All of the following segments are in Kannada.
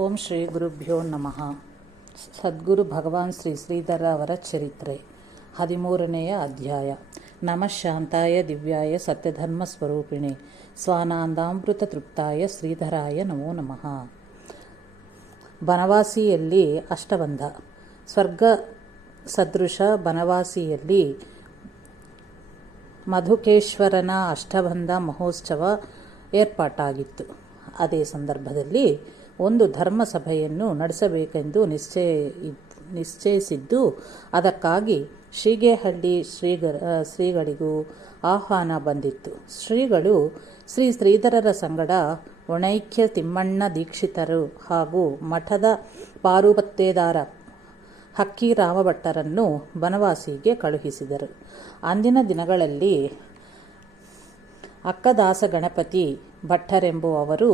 ಓಂ ಶ್ರೀ ಗುರುಭ್ಯೋ ನಮಃ. ಸದ್ಗುರು ಭಗವಾನ್ ಶ್ರೀ ಶ್ರೀಧರ ಅವರ ಚರಿತ್ರೆ 13ನೇ ಅಧ್ಯಾಯ. ನಮಃ ಶಾಂತಾಯ ದಿವ್ಯಾಯ ಸತ್ಯಧರ್ಮ ಸ್ವರೂಪಿಣೆ ಸ್ವಾನಂದಾಮೃತ ತೃಪ್ತಾಯ ಶ್ರೀಧರಾಯ ನಮೋ ನಮಃ. ಬನವಾಸಿಯಲ್ಲಿ ಅಷ್ಟಬಂಧ. ಸ್ವರ್ಗ ಸದೃಶ ಬನವಾಸಿಯಲ್ಲಿ ಮಧುಕೇಶ್ವರನ ಅಷ್ಟಬಂಧ ಮಹೋತ್ಸವ ಏರ್ಪಾಟಾಗಿತ್ತು. ಅದೇ ಸಂದರ್ಭದಲ್ಲಿ ಒಂದು ಧರ್ಮಸಭೆಯನ್ನು ನಡೆಸಬೇಕೆಂದು ನಿಶ್ಚಯಿಸಿದ್ದು, ಅದಕ್ಕಾಗಿ ಶೀಗೇಹಳ್ಳಿ ಶ್ರೀಗಳಿಗೂ ಆಹ್ವಾನ ಬಂದಿತ್ತು. ಶ್ರೀಗಳು ಶ್ರೀ ಶ್ರೀಧರರ ಸಂಗಡ ಒಣೈಕ್ಯ ತಿಮ್ಮಣ್ಣ ದೀಕ್ಷಿತರು ಹಾಗೂ ಮಠದ ಪಾರುಪತ್ತೇದಾರ ಹಕ್ಕಿರಾಮ ಭಟ್ಟರನ್ನು ಬನವಾಸಿಗೆ ಕಳುಹಿಸಿದರು. ಅಂದಿನ ದಿನಗಳಲ್ಲಿ ಅಕ್ಕದಾಸ ಗಣಪತಿ ಭಟ್ಟರೆಂಬುವವರು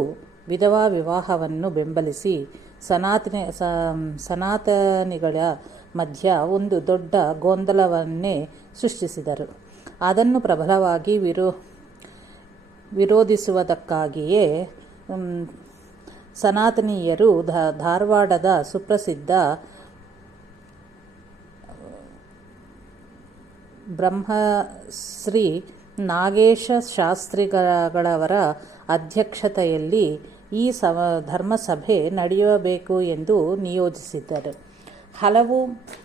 ವಿಧವಾ ವಿವಾಹವನ್ನು ಬೆಂಬಲಿಸಿ ಸನಾತನಿಗಳ ಮಧ್ಯ ಒಂದು ದೊಡ್ಡ ಗೊಂದಲವನ್ನೇ ಸೃಷ್ಟಿಸಿದರು. ಅದನ್ನು ಪ್ರಬಲವಾಗಿ ವಿರೋಧಿಸುವುದಕ್ಕಾಗಿಯೇ ಸನಾತನೀಯರು ಧಾರವಾಡದ ಸುಪ್ರಸಿದ್ಧ ಬ್ರಹ್ಮಶ್ರೀ ನಾಗೇಶ ಶಾಸ್ತ್ರಿಗಳವರ ಅಧ್ಯಕ್ಷತೆಯಲ್ಲಿ ಈ ಧರ್ಮಸಭೆ ನಡೆಯಬೇಕು ಎಂದು ನಿಯೋಜಿಸಿದ್ದರು. ಹಲವು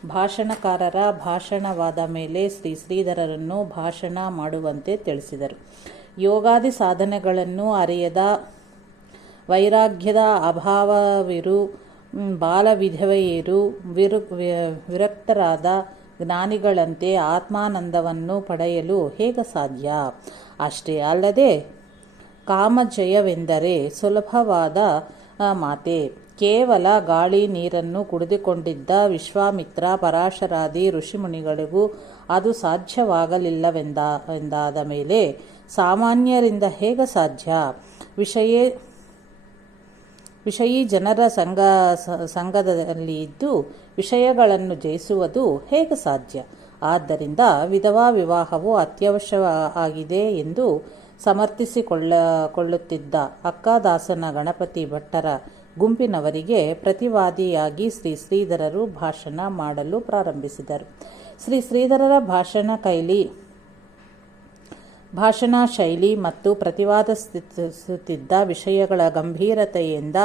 ಭಾಷಣಕಾರರ ಭಾಷಣವಾದ ಮೇಲೆ ಶ್ರೀ ಶ್ರೀಧರರನ್ನು ಭಾಷಣ ಮಾಡುವಂತೆ ತಿಳಿಸಿದರು. ಯೋಗಾದಿ ಸಾಧನೆಗಳನ್ನು ಅರಿಯದ, ವೈರಾಗ್ಯದ ಅಭಾವವಿರು, ಬಾಲವಿಧವೆಯರು, ವಿರಕ್ತರಾದ ಜ್ಞಾನಿಗಳಂತೆ ಆತ್ಮಾನಂದವನ್ನು ಪಡೆಯಲು ಹೇಗೆ ಸಾಧ್ಯ? ಅಷ್ಟೇ ಅಲ್ಲದೆ ಕಾಮಜಯವೆಂದರೆ ಸುಲಭವಾದ ಮಾತೆ. ಕೇವಲ ಗಾಳಿ ನೀರನ್ನು ಕುಡಿದುಕೊಂಡಿದ್ದ ವಿಶ್ವಾಮಿತ್ರ ಪರಾಶರಾದಿ ಋಷಿಮುನಿಗಳಿಗೂ ಅದು ಸಾಧ್ಯವಾಗಲಿಲ್ಲವೆಂದಾದ ಮೇಲೆ ಸಾಮಾನ್ಯರಿಂದ ಹೇಗೆ ಸಾಧ್ಯ? ವಿಷಯೀ ಜನರ ಸಂಘದಲ್ಲಿ ಇದ್ದು ವಿಷಯಗಳನ್ನು ಜಯಿಸುವುದು ಹೇಗೆ ಸಾಧ್ಯ? ಆದ್ದರಿಂದ ವಿಧವಾ ವಿವಾಹವು ಅತ್ಯವಶ್ಯವಾಗಿದೆ ಎಂದು ಸಮರ್ಥಿಸಿಕೊಳ್ಳುತ್ತಿದ್ದ ಅಕ್ಕದಾಸನ ಗಣಪತಿ ಭಟ್ಟರ ಗುಂಪಿನವರಿಗೆ ಪ್ರತಿವಾದಿಯಾಗಿ ಶ್ರೀ ಶ್ರೀಧರರು ಭಾಷಣ ಮಾಡಲು ಪ್ರಾರಂಭಿಸಿದರು. ಶ್ರೀ ಶ್ರೀಧರರ ಭಾಷಣ ಶೈಲಿ ಮತ್ತು ಪ್ರತಿಪಾದಿಸುತ್ತಿದ್ದ ವಿಷಯಗಳ ಗಂಭೀರತೆಯಿಂದ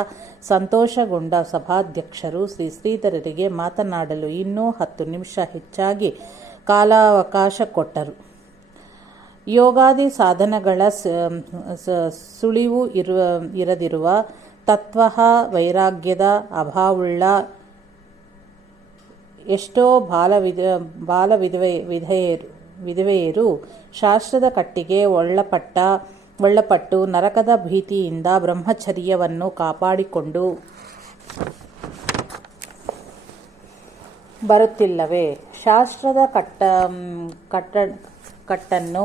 ಸಂತೋಷಗೊಂಡ ಸಭಾಧ್ಯಕ್ಷರು ಶ್ರೀ ಶ್ರೀಧರರಿಗೆ ಮಾತನಾಡಲು ಇನ್ನೂ 10 ನಿಮಿಷ ಹೆಚ್ಚಾಗಿ ಕಾಲಾವಕಾಶ ಕೊಟ್ಟರು. ಯೋಗಾದಿ ಸಾಧನಗಳ ಸುಳಿವು ಇರದಿರುವ, ತತ್ವಃ ವೈರಾಗ್ಯದ ಅಭಾವವುಳ್ಳ ಎಷ್ಟೋ ವಿಧವೆಯರು ಶಾಸ್ತ್ರದ ಕಟ್ಟಿಗೆ ಒಳ್ಳಪಟ್ಟು ನರಕದ ಭೀತಿಯಿಂದ ಬ್ರಹ್ಮಚರ್ಯವನ್ನು ಕಾಪಾಡಿಕೊಂಡು ಬರುತ್ತಿಲ್ಲವೇ? ಶಾಸ್ತ್ರದ ಕಟ್ಟನ್ನು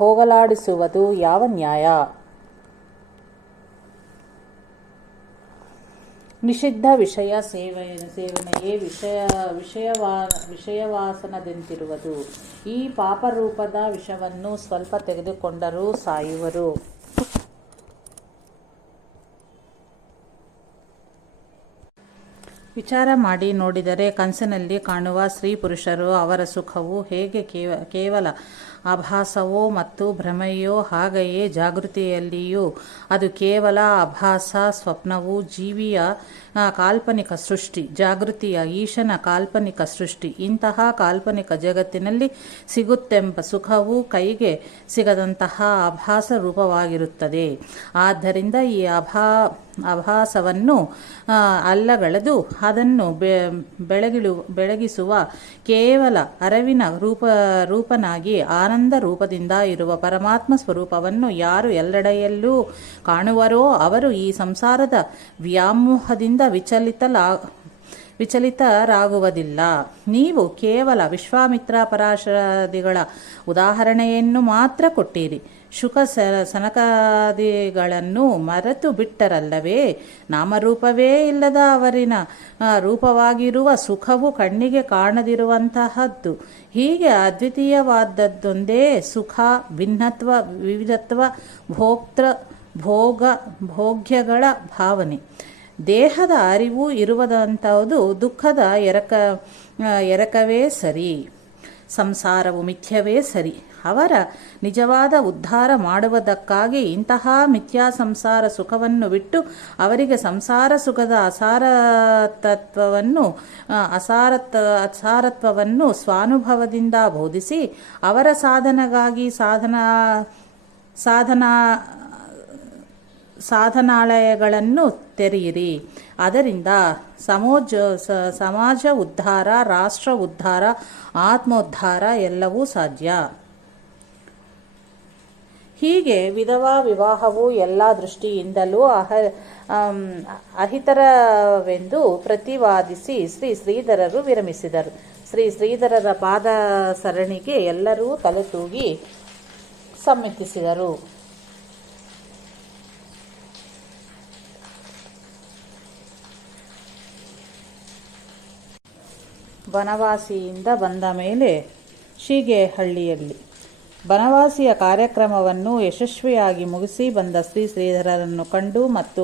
ಹೋಗಲಾಡಿಸುವುದು ಯಾವ ನ್ಯಾಯ? ನಿಷಿದ್ಧ ವಿಷಯ ಸೇವನೆಯೇ ವಿಷಯವಾಸನದಂತಿರುವುದು. ಈ ಪಾಪರೂಪದ ವಿಷವನ್ನು ಸ್ವಲ್ಪ ತೆಗೆದುಕೊಂಡರೂ ಸಾಯುವರು. ವಿಚಾರ ಮಾಡಿ ನೋಡಿದರೆ ಕನಸಿನಲ್ಲಿ ಕಾಣುವ ಸ್ತ್ರೀ ಪುರುಷರು, ಅವರ ಸುಖವು ಹೇಗೆ ಕೇವಲ ಆಭಾಸವೋ ಮತ್ತು ಭ್ರಮೆಯೋ, ಹಾಗೆಯೇ ಜಾಗೃತಿಯಲ್ಲಿಯೂ ಅದು ಕೇವಲ ಆಭಾಸ, ಸ್ವಪ್ನವು ಜೀವಿಯ ಕಾಲ್ಪನಿಕ ಸೃಷ್ಟಿ, ಜಾಗೃತಿಯ ಈಶನ ಕಾಲ್ಪನಿಕ ಸೃಷ್ಟಿ. ಇಂತಹ ಕಾಲ್ಪನಿಕ ಜಗತ್ತಿನಲ್ಲಿ ಸಿಗುತ್ತೆಂಬ ಸುಖವು ಕೈಗೆ ಸಿಗದಂತಹ ಆಭಾಸ ರೂಪವಾಗಿರುತ್ತದೆ. ಆದ್ದರಿಂದ ಈ ಆಭಾಸವನ್ನು ಅಲ್ಲಗಳೆದು ಅದನ್ನು ಬೆಳಗಿಸುವ ಕೇವಲ ಅರಿವಿನ ರೂಪನಾಗಿ ಆನಂದ ರೂಪದಿಂದ ಇರುವ ಪರಮಾತ್ಮ ಸ್ವರೂಪವನ್ನು ಯಾರು ಎಲ್ಲೆಡೆಯಲ್ಲೂ ಕಾಣುವರೋ ಅವರು ಈ ಸಂಸಾರದ ವ್ಯಾಮೋಹದಿಂದ ವಿಚಲಿತರಾಗುವುದಿಲ್ಲ. ನೀವು ಕೇವಲ ವಿಶ್ವಾಮಿತ್ರ ಪರಾಶರಾದಿಗಳ ಉದಾಹರಣೆಯನ್ನು ಮಾತ್ರ ಕೊಟ್ಟಿರಿ. ಶುಕ ಸನಕಾದಿಗಳನ್ನು ಮರೆತು ಬಿಟ್ಟರಲ್ಲವೇ? ನಾಮರೂಪವೇ ಇಲ್ಲದ ಅವರಿನ ರೂಪವಾಗಿರುವ ಸುಖವು ಕಣ್ಣಿಗೆ ಕಾಣದಿರುವಂತಹದ್ದು. ಹೀಗೆ ಅದ್ವಿತೀಯವಾದದ್ದೊಂದೇ ಸುಖ, ಭಿನ್ನತ್ವ, ವಿವಿಧತ್ವ, ಭೋಗ್ಯಗಳ ಭಾವನೆ. ದೇಹದ ಅರಿವು ಇರುವುದಂಥದ್ದು ದುಃಖದ ಎರಕವೇ ಸರಿ, ಸಂಸಾರವು ಮಿಥ್ಯವೇ ಸರಿ. ಅವರ ನಿಜವಾದ ಉದ್ಧಾರ ಮಾಡುವುದಕ್ಕಾಗಿ ಇಂತಹ ಮಿಥ್ಯಾ ಸಂಸಾರ ಸುಖವನ್ನು ಬಿಟ್ಟು ಅವರಿಗೆ ಸಂಸಾರ ಸುಖದ ಅಸಾರತ್ವವನ್ನು ಸ್ವಾನುಭವದಿಂದ ಬೋಧಿಸಿ ಅವರ ಸಾಧನೆಗಾಗಿ ಸಾಧನಾಲಯಗಳನ್ನು ತೆರೆಯಿರಿ. ಅದರಿಂದ ಸಮಾಜ ಉದ್ಧಾರ, ರಾಷ್ಟ್ರ ಉದ್ಧಾರ, ಆತ್ಮೋದ್ಧಾರ ಎಲ್ಲವೂ ಸಾಧ್ಯ. ಹೀಗೆ ವಿಧವಾ ವಿವಾಹವು ಎಲ್ಲ ದೃಷ್ಟಿಯಿಂದಲೂ ಅಹಿತರವೆಂದು ಪ್ರತಿವಾದಿಸಿ ಶ್ರೀ ಶ್ರೀಧರರು ವಿರಮಿಸಿದರು. ಶ್ರೀ ಶ್ರೀಧರರ ಪಾದ ಸರಣಿಗೆ ಎಲ್ಲರೂ ತಲೆತೂಗಿ ಸಮ್ಮತಿಸಿದರು. ಬನವಾಸಿಯಿಂದ ಬಂದ ಮೇಲೆ ಶೀಗೇಹಳ್ಳಿಯಲ್ಲಿ ಬನವಾಸಿಯ ಕಾರ್ಯಕ್ರಮವನ್ನು ಯಶಸ್ವಿಯಾಗಿ ಮುಗಿಸಿ ಬಂದ ಶ್ರೀ ಶ್ರೀಧರರನ್ನು ಕಂಡು ಮತ್ತು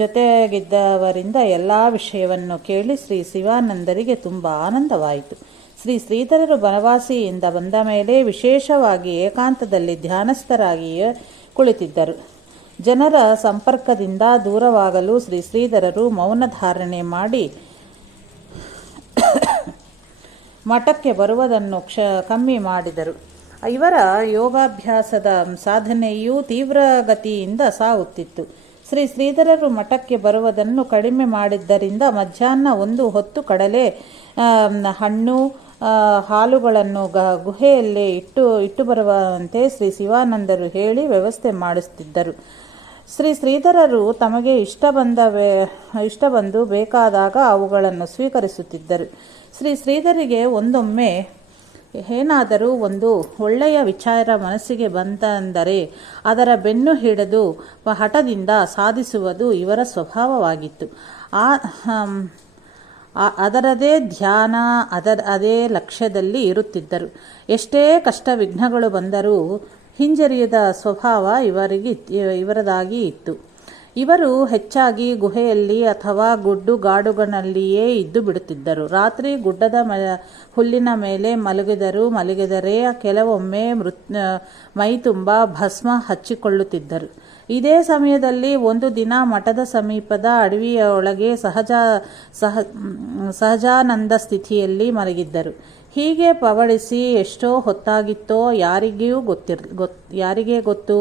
ಜೊತೆಗಿದ್ದವರಿಂದ ಎಲ್ಲ ವಿಷಯವನ್ನು ಕೇಳಿ ಶ್ರೀ ಶಿವಾನಂದರಿಗೆ ತುಂಬ ಆನಂದವಾಯಿತು. ಶ್ರೀ ಶ್ರೀಧರರು ಬನವಾಸಿಯಿಂದ ಬಂದ ಮೇಲೆ ವಿಶೇಷವಾಗಿ ಏಕಾಂತದಲ್ಲಿ ಧ್ಯಾನಸ್ಥರಾಗಿಯೇ ಕುಳಿತಿದ್ದರು. ಜನರ ಸಂಪರ್ಕದಿಂದ ದೂರವಾಗಲು ಶ್ರೀ ಶ್ರೀಧರರು ಮೌನ ಧಾರಣೆ ಮಾಡಿ ಮಠಕ್ಕೆ ಬರುವುದನ್ನು ಕಮ್ಮಿ ಮಾಡಿದರು. ಇವರ ಯೋಗಾಭ್ಯಾಸದ ಸಾಧನೆಯು ತೀವ್ರಗತಿಯಿಂದ ಸಾಗುತ್ತಿತ್ತು. ಶ್ರೀ ಶ್ರೀಧರರು ಮಠಕ್ಕೆ ಬರುವುದನ್ನು ಕಡಿಮೆ ಮಾಡಿದ್ದರಿಂದ ಮಧ್ಯಾಹ್ನ ಒಂದು ಹೊತ್ತು ಕಡಲೆ, ಹಣ್ಣು, ಹಾಲುಗಳನ್ನು ಗುಹೆಯಲ್ಲೇ ಇಟ್ಟು ಬರುವಂತೆ ಶ್ರೀ ಶಿವಾನಂದರು ಹೇಳಿ ವ್ಯವಸ್ಥೆ ಮಾಡಿಸುತ್ತಿದ್ದರು. ಶ್ರೀ ಶ್ರೀಧರರು ತಮಗೆ ಇಷ್ಟ ಬಂದು ಬೇಕಾದಾಗ ಅವುಗಳನ್ನು ಸ್ವೀಕರಿಸುತ್ತಿದ್ದರು. ಶ್ರೀ ಶ್ರೀಧರಿಗೆ ಒಂದೊಮ್ಮೆ ಏನಾದರೂ ಒಂದು ಒಳ್ಳೆಯ ವಿಚಾರ ಮನಸ್ಸಿಗೆ ಬಂತೆಂದರೆ ಅದರ ಬೆನ್ನು ಹಿಡಿದು ಹಠದಿಂದ ಸಾಧಿಸುವುದು ಇವರ ಸ್ವಭಾವವಾಗಿತ್ತು. ಅದರದೇ ಧ್ಯಾನ, ಅದೇ ಲಕ್ಷ್ಯದಲ್ಲಿ ಇರುತ್ತಿದ್ದರು. ಎಷ್ಟೇ ಕಷ್ಟ ವಿಘ್ನಗಳು ಬಂದರೂ ಹಿಂಜರಿಯದ ಸ್ವಭಾವ ಇವರದಾಗಿ ಇತ್ತು. ಇವರು ಹೆಚ್ಚಾಗಿ ಗುಹೆಯಲ್ಲಿ ಅಥವಾ ಗುಡ್ಡುಗಾಡುಗಳಲ್ಲಿಯೇ ಇದ್ದು ಬಿಡುತ್ತಿದ್ದರು. ರಾತ್ರಿ ಗುಡ್ಡದ ಹುಲ್ಲಿನ ಮೇಲೆ ಮಲಗಿದರೆ ಕೆಲವೊಮ್ಮೆ ಮೈತುಂಬ ಭಸ್ಮ ಹಚ್ಚಿಕೊಳ್ಳುತ್ತಿದ್ದರು. ಇದೇ ಸಮಯದಲ್ಲಿ ಒಂದು ದಿನ ಮಠದ ಸಮೀಪದ ಅಡವಿಯೊಳಗೆ ಸಹಜಾನಂದ ಸ್ಥಿತಿಯಲ್ಲಿ ಮಲಗಿದ್ದರು. ಹೀಗೆ ಪವಡಿಸಿ ಎಷ್ಟೋ ಹೊತ್ತಾಗಿತ್ತೋ ಯಾರಿಗೆ ಗೊತ್ತು.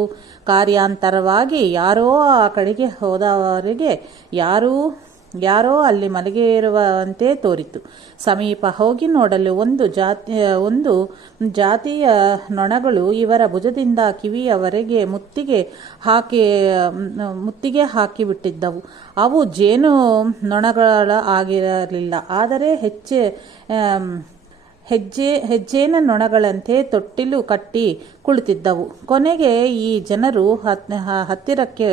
ಕಾರ್ಯಾಂತರವಾಗಿ ಯಾರೋ ಆ ಕಡೆಗೆ ಹೋದವರಿಗೆ ಯಾರೋ ಅಲ್ಲಿ ಮಲಗಿರುವಂತೆ ತೋರಿತು. ಸಮೀಪ ಹೋಗಿ ನೋಡಲು ಒಂದು ಜಾತಿಯ ನೊಣಗಳು ಇವರ ಭುಜದಿಂದ ಕಿವಿಯವರೆಗೆ ಮುತ್ತಿಗೆ ಹಾಕಿಬಿಟ್ಟಿದ್ದವು. ಅವು ಜೇನು ನೊಣಗಳ ಆಗಿರಲಿಲ್ಲ, ಆದರೆ ಹೆಜ್ಜೇನ ನೊಣಗಳಂತೆ ತೊಟ್ಟಿಲು ಕಟ್ಟಿ ಕುಳಿತಿದ್ದವು. ಕೊನೆಗೆ ಈ ಜನರು ಹತ್ತಿರಕ್ಕೆ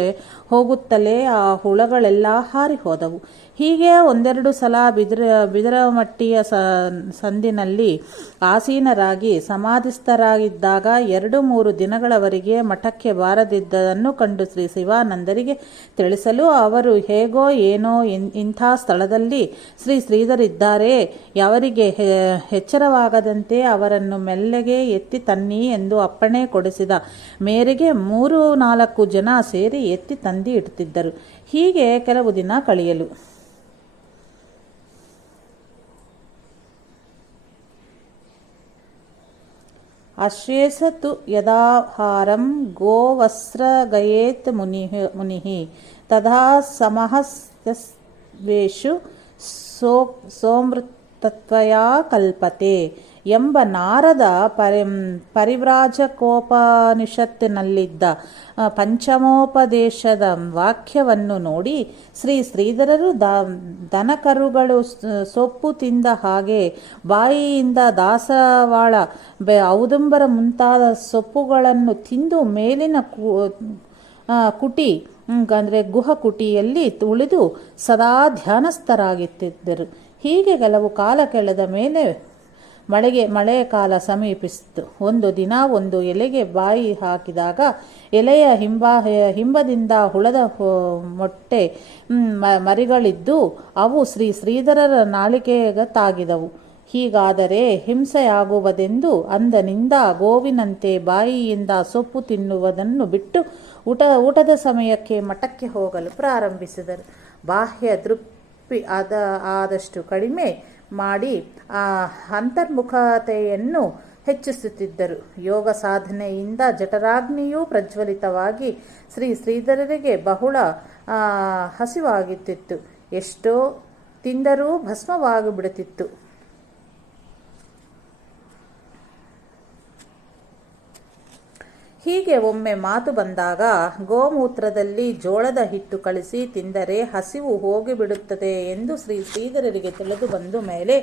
ಹೋಗುತ್ತಲೇ ಆ ಹುಳಗಳೆಲ್ಲ ಹಾರಿ ಹೋದವು. ಹೀಗೆ ಒಂದೆರಡು ಸಲ ಬಿದರಮಟ್ಟಿಯ ಸಂದಿನಲ್ಲಿ ಆಸೀನರಾಗಿ ಸಮಾಧಿಸ್ಥರಾಗಿದ್ದಾಗ 2-3 ದಿನಗಳವರೆಗೆ ಮಠಕ್ಕೆ ಬಾರದಿದ್ದದನ್ನು ಕಂಡು ಶ್ರೀ ಶಿವಾನಂದರಿಗೆ ತಿಳಿಸಲು ಅವರು ಹೇಗೋ ಏನೋ ಇಂಥ ಸ್ಥಳದಲ್ಲಿ ಶ್ರೀ ಶ್ರೀಧರಿದ್ದಾರೆ, ಅವರಿಗೆ ಎಚ್ಚರವಾಗದಂತೆ ಅವರನ್ನು ಮೆಲ್ಲಗೆ ಎತ್ತಿ ತನ್ನಿ ಎಂದು ಅಪ್ಪಣೆ ಕೊಡಿಸಿದ ಮೇರೆಗೆ 3-4 ಜನ ಸೇರಿ ಎತ್ತಿ ತಂದಿ ಇಡುತ್ತಿದ್ದರು. ಹೀಗೆ ಕೆಲವು ದಿನ ಕಳೆಯಲು ಅಶ್ವೇಸತು ಯದಾಹಾರಂ ಗೋವಸ್ತ್ರಗಯೇತ್ ಮುನಿಃ ತದಾ ಸಮಹಸ್ಯವೇಷು ಸೋಮೃತತ್ವಯಾ ಕಲ್ಪತೆ ಎಂಬ ನಾರದ ಪರಿವ್ರಾಜಕೋಪನಿಷತ್ತಿನಲ್ಲಿದ್ದ ಪಂಚಮೋಪದೇಶದ ವಾಕ್ಯವನ್ನು ನೋಡಿ ಶ್ರೀ ಶ್ರೀಧರರು ದನಕರುಗಳು ಸೊಪ್ಪು ತಿಂದ ಹಾಗೆ ಬಾಯಿಯಿಂದ ದಾಸವಾಳ, ಔದುಂಬರ ಮುಂತಾದ ಸೊಪ್ಪುಗಳನ್ನು ತಿಂದು ಮೇಲಿನ ಕುಟಿ ಅಂದರೆ ಗುಹಕುಟಿಯಲ್ಲಿ ಉಳಿದು ಸದಾ ಧ್ಯಾನಸ್ಥರಾಗುತ್ತಿದ್ದರು. ಹೀಗೆ ಕೆಲವು ಕಾಲ ಕಳೆದ ಮೇಲೆ ಮಳೆಯ ಕಾಲ ಸಮೀಪಿಸಿತು. ಒಂದು ದಿನ ಒಂದು ಎಲೆಗೆ ಬಾಯಿ ಹಾಕಿದಾಗ ಎಲೆಯ ಹಿಂಬದಿಂದ ಹುಳದ ಮೊಟ್ಟೆ ಮರಿಗಳಿದ್ದು ಅವು ಶ್ರೀಧರರ ನಾಲಿಗೆಗೆ ತಾಗಿದವು. ಹೀಗಾದರೆ ಹಿಂಸೆಯಾಗುವುದೆಂದು ಅಂದನಿಂದ ಗೋವಿನಂತೆ ಬಾಯಿಯಿಂದ ಸೊಪ್ಪು ತಿನ್ನುವುದನ್ನು ಬಿಟ್ಟು ಊಟದ ಸಮಯಕ್ಕೆ ಮಠಕ್ಕೆ ಹೋಗಲು ಪ್ರಾರಂಭಿಸಿದರು. ಬಾಹ್ಯ ದೃಪ್ತಿ ಆದಷ್ಟು ಕಡಿಮೆ ಮಾಡಿ ಅಂತರ್ಮುಖತೆಯನ್ನು ಹೆಚ್ಚಿಸುತ್ತಿದ್ದರು. ಯೋಗ ಸಾಧನೆಯಿಂದ ಜಠರಾಗ್ನಿಯೂ ಪ್ರಜ್ವಲಿತವಾಗಿ ಶ್ರೀಧರರಿಗೆ ಬಹಳ ಹಸಿವಾಗುತ್ತಿತ್ತು. ಎಷ್ಟೋ ತಿಂದರೂ ಭಸ್ಮವಾಗಿಬಿಡುತ್ತಿತ್ತು. ಹೀಗೆ ಒಮ್ಮೆ ಮಾತು ಬಂದಾಗ ಗೋಮೂತ್ರದಲ್ಲಿ ಜೋಳದ ಹಿಟ್ಟು ಕಳಿಸಿ ತಿಂದರೆ ಹಸಿವು ಹೋಗಿಬಿಡುತ್ತದೆ ಎಂದು ಶ್ರೀಧರರಿಗೆ ತಿಳಿದು ಬಂದ ಮೇಲೆ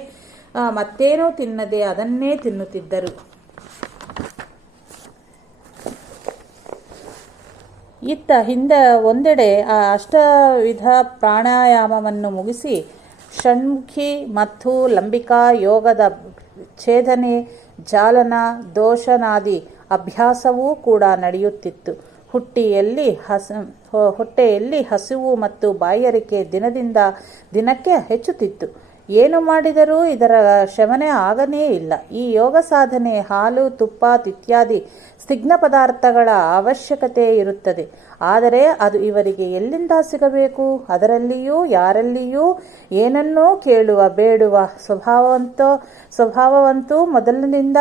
ಮತ್ತೇನೂ ತಿನ್ನದೆ ಅದನ್ನೇ ತಿನ್ನುತ್ತಿದ್ದರು. ಇತ್ತ ಹಿಂದೆ ಒಂದೆಡೆ ಅಷ್ಟವಿಧ ಪ್ರಾಣಾಯಾಮವನ್ನು ಮುಗಿಸಿ ಷಣ್ಮುಖಿ ಮತ್ತು ಲಂಬಿಕಾ ಯೋಗದ ಛೇದನೆ, ಜಾಲನ, ದೋಷನಾದಿ ಅಭ್ಯಾಸವೂ ಕೂಡ ನಡೆಯುತ್ತಿತ್ತು. ಹೊಟ್ಟೆಯಲ್ಲಿ ಹಸಿವು ಮತ್ತು ಬಾಯಾರಿಕೆ ದಿನದಿಂದ ದಿನಕ್ಕೆ ಹೆಚ್ಚುತ್ತಿತ್ತು. ಏನು ಮಾಡಿದರೂ ಇದರ ಶಮನೆ ಆಗನೇ ಇಲ್ಲ. ಈ ಯೋಗ ಸಾಧನೆ ಹಾಲು, ತುಪ್ಪ ಇತ್ಯಾದಿ ಸ್ನಿಗ್ಧ ಪದಾರ್ಥಗಳ ಅವಶ್ಯಕತೆ ಇರುತ್ತದೆ. ಆದರೆ ಅದು ಇವರಿಗೆ ಎಲ್ಲಿಂದ ಸಿಗಬೇಕು? ಅದರಲ್ಲಿಯೂ ಯಾರಲ್ಲಿಯೂ ಏನನ್ನೂ ಕೇಳುವ ಬೇಡುವ ಸ್ವಭಾವವಂತೂ ಮೊದಲಿನಿಂದ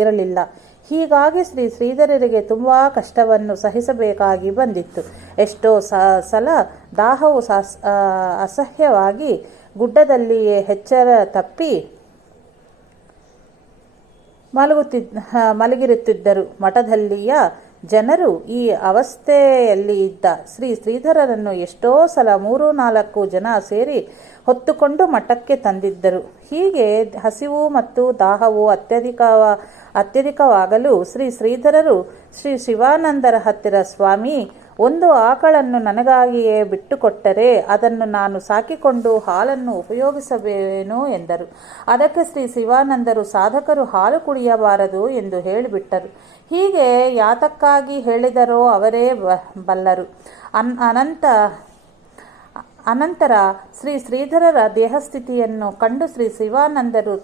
ಇರಲಿಲ್ಲ. ಹೀಗಾಗಿ ಶ್ರೀಧರರಿಗೆ ತುಂಬ ಕಷ್ಟವನ್ನು ಸಹಿಸಬೇಕಾಗಿ ಬಂದಿತ್ತು. ಎಷ್ಟೋ ಸಲ ದಾಹವು ಅಸಹ್ಯವಾಗಿ ಗುಡ್ಡದಲ್ಲಿಯೇ ಎಚ್ಚರ ತಪ್ಪಿ ಮಲಗಿರುತ್ತಿದ್ದರು. ಮಠದಲ್ಲಿಯ ಜನರು ಈ ಅವಸ್ಥೆಯಲ್ಲಿ ಇದ್ದ ಶ್ರೀಧರರನ್ನು ಎಷ್ಟೋ ಸಲ 3-4 ಜನ ಸೇರಿ ಹೊತ್ತುಕೊಂಡು ಮಠಕ್ಕೆ ತಂದಿದ್ದರು. ಹೀಗೆ ಹಸಿವು ಮತ್ತು ದಾಹವು ಅತ್ಯಧಿಕವಾಗಲು ಶ್ರೀಧರರು ಶ್ರೀ ಶಿವಾನಂದರ ಹತ್ತಿರ, ಸ್ವಾಮಿ, ಒಂದು ಆಕಳನ್ನು ನನಗಾಗಿಯೇ ಬಿಟ್ಟುಕೊಟ್ಟರೆ ಅದನ್ನು ನಾನು ಸಾಕಿಕೊಂಡು ಹಾಲನ್ನು ಉಪಯೋಗಿಸಬೇನು ಎಂದರು. ಅದಕ್ಕೆ ಶ್ರೀ ಶಿವಾನಂದರು, ಸಾಧಕರು ಹಾಲು ಕುಡಿಯಬಾರದು ಎಂದು ಹೇಳಿಬಿಟ್ಟರು. ಹೀಗೆ ಯಾತಕ್ಕಾಗಿ ಹೇಳಿದರೋ ಅವರೇ ಬಲ್ಲರು. ಅನಂತರ ಶ್ರೀಧರರ ದೇಹಸ್ಥಿತಿಯನ್ನು ಕಂಡು ಶ್ರೀ ಶಿವಾನಂದರು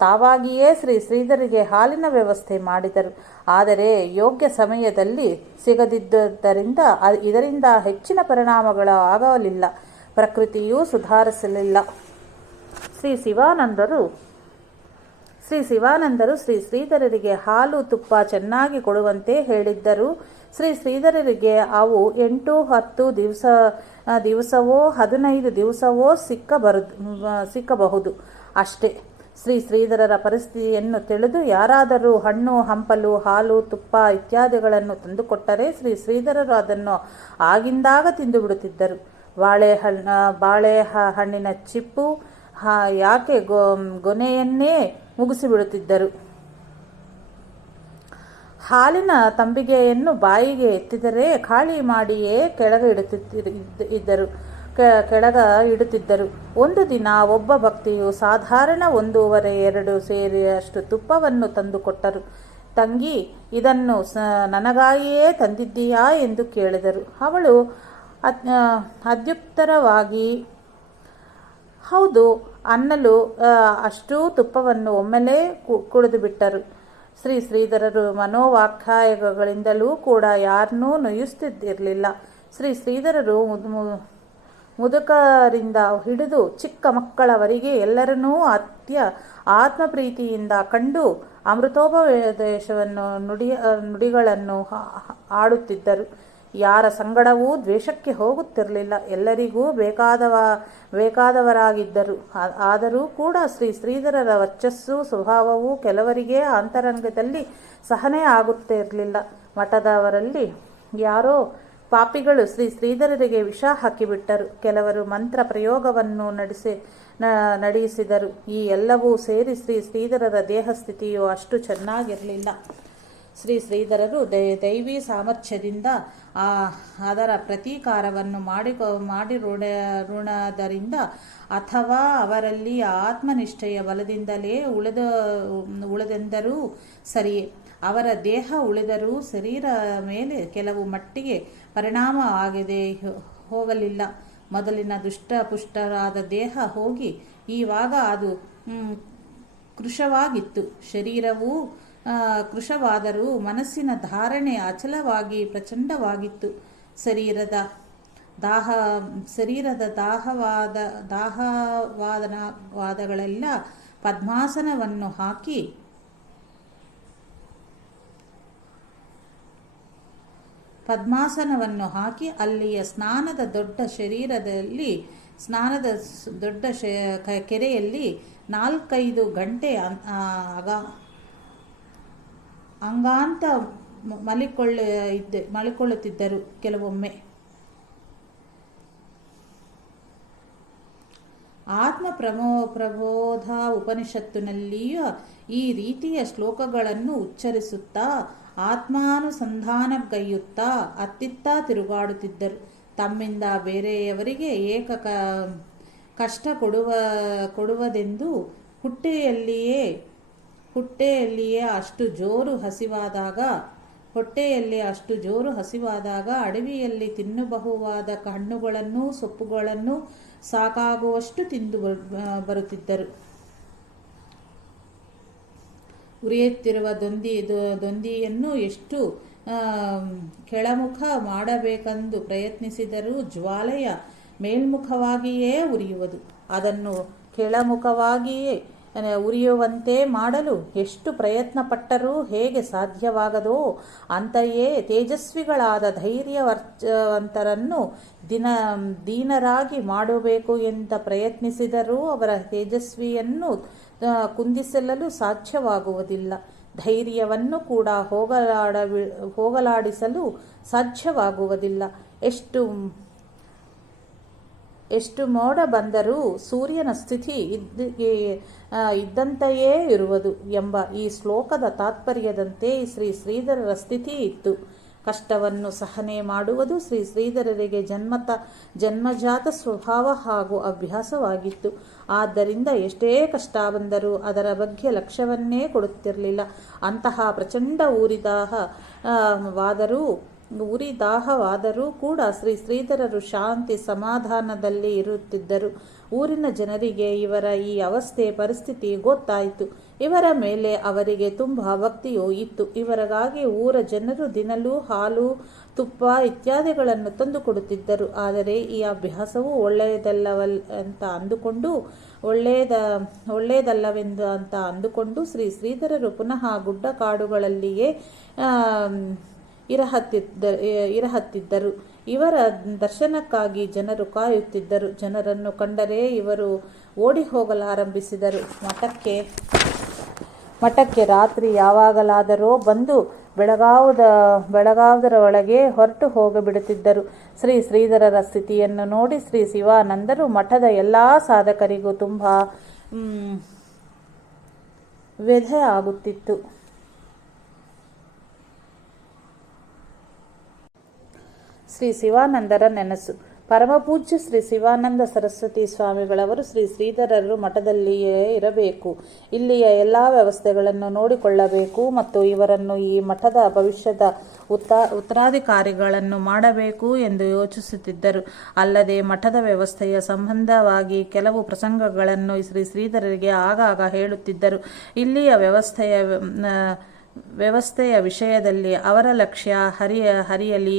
ತಾವಾಗಿಯೇ ಶ್ರೀಧರಿಗೆ ಹಾಲಿನ ವ್ಯವಸ್ಥೆ ಮಾಡಿದರು. ಆದರೆ ಯೋಗ್ಯ ಸಮಯದಲ್ಲಿ ಸಿಗದಿದ್ದುದರಿಂದ ಇದರಿಂದ ಹೆಚ್ಚಿನ ಪರಿಣಾಮಗಳು ಆಗಲಿಲ್ಲ. ಪ್ರಕೃತಿಯೂ ಸುಧಾರಿಸಲಿಲ್ಲ. ಶ್ರೀ ಶಿವಾನಂದರು ಶ್ರೀಧರರಿಗೆ ಹಾಲು ತುಪ್ಪ ಚೆನ್ನಾಗಿ ಕೊಡುವಂತೆ ಹೇಳಿದ್ದರು. ಶ್ರೀಧರರಿಗೆ ಅವು 8-10 ದಿವಸವೋ 15 ದಿವಸವೋ ಸಿಕ್ಕಬಹುದು ಅಷ್ಟೇ. ಶ್ರೀಧರರ ಪರಿಸ್ಥಿತಿಯನ್ನು ತಿಳಿದು ಯಾರಾದರೂ ಹಣ್ಣು ಹಂಪಲು, ಹಾಲು, ತುಪ್ಪ ಇತ್ಯಾದಿಗಳನ್ನು ತಂದುಕೊಟ್ಟರೆ ಶ್ರೀಧರರು ಅದನ್ನು ಆಗಿಂದಾಗ ತಿಂದು ಬಿಡುತ್ತಿದ್ದರು. ಬಾಳೆ ಹಣ್ಣಿನ ಚಿಪ್ಪು, ಯಾಕೆ ಗೊನೆಯನ್ನೇ ಮುಗಿಸಿಬಿಡುತ್ತಿದ್ದರು. ಹಾಲಿನ ತಂಬಿಗೆಯನ್ನು ಬಾಯಿಗೆ ಎತ್ತಿದರೆ ಖಾಲಿ ಮಾಡಿಯೇ ಇಡುತ್ತಿದ್ದರು. ಒಂದು ದಿನ ಒಬ್ಬ ಭಕ್ತಿಯು ಸಾಧಾರಣ 1.5-2 ಸೇರಿಯಷ್ಟು ತುಪ್ಪವನ್ನು ತಂದುಕೊಟ್ಟರು. ತಂಗಿ, ಇದನ್ನು ನನಗಾಗಿಯೇ ತಂದಿದ್ದೀಯಾ ಎಂದು ಕೇಳಿದರು. ಅವಳು ಅದ್ಯುಕ್ತರವಾಗಿ ಹೌದು ಅನ್ನಲು ಅಷ್ಟೂ ತುಪ್ಪವನ್ನು ಒಮ್ಮೆಲೇ ಕುಡಿದುಬಿಟ್ಟರು. ಶ್ರೀಧರರು ಮನೋವಾಕ್ಕಾಯಗಳಿಂದಲೂ ಕೂಡ ಯಾರನ್ನೂ ನೋಯಿಸುತ್ತಿರಲಿಲ್ಲ. ಶ್ರೀಧರರು ಮುದುಕರಿಂದ ಹಿಡಿದು ಚಿಕ್ಕ ಮಕ್ಕಳವರೆಗೆ ಎಲ್ಲರನ್ನೂ ಆತ್ಮಪ್ರೀತಿಯಿಂದ ಕಂಡು ಅಮೃತೋಪದೇಶವನ್ನು ನುಡಿಗಳನ್ನು ಆಡುತ್ತಿದ್ದರು. ಯಾರ ಸಂಗಡವೂ ದ್ವೇಷಕ್ಕೆ ಹೋಗುತ್ತಿರಲಿಲ್ಲ. ಎಲ್ಲರಿಗೂ ಬೇಕಾದವರಾಗಿದ್ದರು. ಆದರೂ ಕೂಡ ಶ್ರೀಧರರ ವರ್ಚಸ್ಸು ಸ್ವಭಾವವು ಕೆಲವರಿಗೆ ಅಂತರಂಗದಲ್ಲಿ ಸಹನೆ ಆಗುತ್ತಿರಲಿಲ್ಲ. ಮಠದವರಲ್ಲಿ ಯಾರೋ ಪಾಪಿಗಳು ಶ್ರೀಧರರಿಗೆ ವಿಷ ಹಾಕಿಬಿಟ್ಟರು. ಕೆಲವರು ಮಂತ್ರ ಪ್ರಯೋಗವನ್ನು ನಡೆಸಿದರು. ಈ ಎಲ್ಲವೂ ಸೇರಿ ಶ್ರೀಧರರ ದೇಹಸ್ಥಿತಿಯು ಅಷ್ಟು ಚೆನ್ನಾಗಿರಲಿಲ್ಲ. ಶ್ರೀ ಶ್ರೀಧರರು ದೈವಿ ಸಾಮರ್ಥ್ಯದಿಂದ ಅದರ ಪ್ರತೀಕಾರವನ್ನು ಋಣದಿಂದ ಅಥವಾ ಅವರಲ್ಲಿ ಆತ್ಮನಿಷ್ಠೆಯ ಬಲದಿಂದಲೇ ಉಳಿದೆಂದರೂ ಸರಿಯೇ, ಅವರ ದೇಹ ಉಳಿದರೂ ಶರೀರ ಮೇಲೆ ಕೆಲವು ಮಟ್ಟಿಗೆ ಪರಿಣಾಮ ಆಗದೆ ಹೋಗಲಿಲ್ಲ. ಮೊದಲಿನ ದುಷ್ಟಪುಷ್ಟರಾದ ದೇಹ ಹೋಗಿ ಈವಾಗ ಅದು ಕೃಶವಾಗಿತ್ತು. ಶರೀರವೂ ಕೃಶವಾದರೂ ಮನಸ್ಸಿನ ಧಾರಣೆ ಅಚಲವಾಗಿ ಪ್ರಚಂಡವಾಗಿತ್ತು. ಶರೀರದ ದಾಹವಾದಗಳೆಲ್ಲ ಪದ್ಮಾಸನವನ್ನು ಹಾಕಿ ಅಲ್ಲಿಯ ಸ್ನಾನದ ದೊಡ್ಡ ಕೆರೆಯಲ್ಲಿ 4-5 ಗಂಟೆ ಅಂಗಾಂತ ಮಲಿಕೊಳ್ಳುತ್ತಿದ್ದರು. ಕೆಲವೊಮ್ಮೆ ಆತ್ಮ ಪ್ರಬೋಧ ಉಪನಿಷತ್ತಿನಲ್ಲಿಯೂ ಈ ರೀತಿಯ ಶ್ಲೋಕಗಳನ್ನು ಉಚ್ಚರಿಸುತ್ತಾ ಆತ್ಮಾನುಸಂಧಾನಗೈಯುತ್ತಾ ಅತ್ತಿತ್ತ ತಿರುಗಾಡುತ್ತಿದ್ದರು. ತಮ್ಮಿಂದ ಬೇರೆಯವರಿಗೆ ಕಷ್ಟ ಕೊಡುವುದೆಂದು ಹೊಟ್ಟೆಯಲ್ಲಿಯೇ ಅಷ್ಟು ಜೋರು ಹಸಿವಾದಾಗ ಅಡವಿಯಲ್ಲಿ ತಿನ್ನಬಹುದಾದ ಹಣ್ಣುಗಳನ್ನು ಸೊಪ್ಪುಗಳನ್ನು ಸಾಕಾಗುವಷ್ಟು ತಿಂದು ಬರುತ್ತಿದ್ದರು. ಉರಿಯುತ್ತಿರುವ ದೊಂದಿಯನ್ನು ಎಷ್ಟು ಕೆಳಮುಖ ಮಾಡಬೇಕೆಂದು ಪ್ರಯತ್ನಿಸಿದರೂ ಜ್ವಾಲೆಯ ಮೇಲ್ಮುಖವಾಗಿಯೇ ಉರಿಯುವುದು. ಅದನ್ನು ಕೆಳಮುಖವಾಗಿಯೇ ಉರಿಯುವಂತೆ ಮಾಡಲು ಎಷ್ಟು ಪ್ರಯತ್ನಪಟ್ಟರೂ ಹೇಗೆ ಸಾಧ್ಯವಾಗದೋ ಅಂತೆಯೇ ತೇಜಸ್ವಿಗಳಾದ ಧೈರ್ಯವಂತರನ್ನು ದೀನರಾಗಿ ಮಾಡಬೇಕು ಅಂತ ಪ್ರಯತ್ನಿಸಿದರೂ ಅವರ ತೇಜಸ್ವಿಯನ್ನು ಕುಂದಿಸಲು ಸಾಧ್ಯವಾಗುವುದಿಲ್ಲ. ಧೈರ್ಯವನ್ನು ಕೂಡ ಹೋಗಲಾಡಿಸಲು ಸಾಧ್ಯವಾಗುವುದಿಲ್ಲ. ಎಷ್ಟು ಮೋಡ ಬಂದರೂ ಸೂರ್ಯನ ಸ್ಥಿತಿ ಇದ್ದಂತೆಯೇ ಇರುವುದು ಎಂಬ ಈ ಶ್ಲೋಕದ ತಾತ್ಪರ್ಯದಂತೆ ಶ್ರೀ ಶ್ರೀಧರರ ಸ್ಥಿತಿ ಇತ್ತು. ಕಷ್ಟವನ್ನು ಸಹನೆ ಮಾಡುವುದು ಶ್ರೀ ಶ್ರೀಧರರಿಗೆ ಜನ್ಮಜಾತ ಸ್ವಭಾವ ಹಾಗೂ ಅಭ್ಯಾಸವಾಗಿತ್ತು. ಆದ್ದರಿಂದ ಎಷ್ಟೇ ಕಷ್ಟ ಬಂದರೂ ಅದರ ಬಗ್ಗೆ ಲಕ್ಷ್ಯವನ್ನೇ ಕೊಡುತ್ತಿರಲಿಲ್ಲ. ಅಂತಹ ಪ್ರಚಂಡ ಉರಿದಾಹವಾದರೂ ಕೂಡ ಶ್ರೀ ಶ್ರೀಧರರು ಶಾಂತಿ ಸಮಾಧಾನದಲ್ಲಿ ಇರುತ್ತಿದ್ದರು. ಊರಿನ ಜನರಿಗೆ ಇವರ ಈ ಪರಿಸ್ಥಿತಿ ಗೊತ್ತಾಯಿತು. ಇವರ ಮೇಲೆ ಅವರಿಗೆ ತುಂಬ ಭಕ್ತಿಯೂ ಇತ್ತು. ಇವರಿಗಾಗಿ ಊರ ಜನರು ದಿನಲೂ ಹಾಲು, ತುಪ್ಪ ಇತ್ಯಾದಿಗಳನ್ನು ತಂದು ಕೊಡುತ್ತಿದ್ದರು. ಆದರೆ ಈ ಅಭ್ಯಾಸವು ಒಳ್ಳೆಯದಲ್ಲವೆಂದು ಅಂದುಕೊಂಡು ಶ್ರೀ ಶ್ರೀಧರರು ಪುನಃ ಗುಡ್ಡ ಕಾಡುಗಳಲ್ಲಿಯೇ ಇರಹತ್ತಿದ್ದರು. ಇವರ ದರ್ಶನಕ್ಕಾಗಿ ಜನರು ಕಾಯುತ್ತಿದ್ದರು. ಜನರನ್ನು ಕಂಡರೆ ಇವರು ಓಡಿ ಹೋಗಲಾರಂಭಿಸಿದರು. ಮಠಕ್ಕೆ ರಾತ್ರಿ ಯಾವಾಗಲಾದರೋ ಬಂದು ಬೆಳಗಾವುದರೊಳಗೆ ಹೊರಟು ಹೋಗಿಬಿಡುತ್ತಿದ್ದರು. ಶ್ರೀ ಶ್ರೀಧರರ ಸ್ಥಿತಿಯನ್ನು ನೋಡಿ ಶ್ರೀ ಶಿವಾನಂದರು ಮಠದ ಎಲ್ಲ ಸಾಧಕರಿಗೂ ತುಂಬ ವ್ಯಥೆ ಆಗುತ್ತಿತ್ತು. ಶ್ರೀ ಶಿವಾನಂದರ ನೆನಸು. ಪರಮಪೂಜ್ಯ ಶ್ರೀ ಶಿವಾನಂದ ಸರಸ್ವತಿ ಸ್ವಾಮಿಗಳವರು ಶ್ರೀ ಶ್ರೀಧರರು ಮಠದಲ್ಲಿಯೇ ಇರಬೇಕು, ಇಲ್ಲಿಯ ಎಲ್ಲ ವ್ಯವಸ್ಥೆಗಳನ್ನು ನೋಡಿಕೊಳ್ಳಬೇಕು ಮತ್ತು ಇವರನ್ನು ಈ ಮಠದ ಭವಿಷ್ಯದ ಉತ್ತರಾಧಿಕಾರಿಗಳನ್ನು ಮಾಡಬೇಕು ಎಂದು ಯೋಚಿಸುತ್ತಿದ್ದರು. ಅಲ್ಲದೆ ಮಠದ ವ್ಯವಸ್ಥೆಯ ಸಂಬಂಧವಾಗಿ ಕೆಲವು ಪ್ರಸಂಗಗಳನ್ನು ಶ್ರೀ ಶ್ರೀಧರರಿಗೆ ಆಗಾಗ ಹೇಳುತ್ತಿದ್ದರು. ಇಲ್ಲಿಯ ವ್ಯವಸ್ಥೆಯ ವಿಷಯದಲ್ಲಿ ಅವರ ಲಕ್ಷ್ಯ ಹರಿಯಲಿ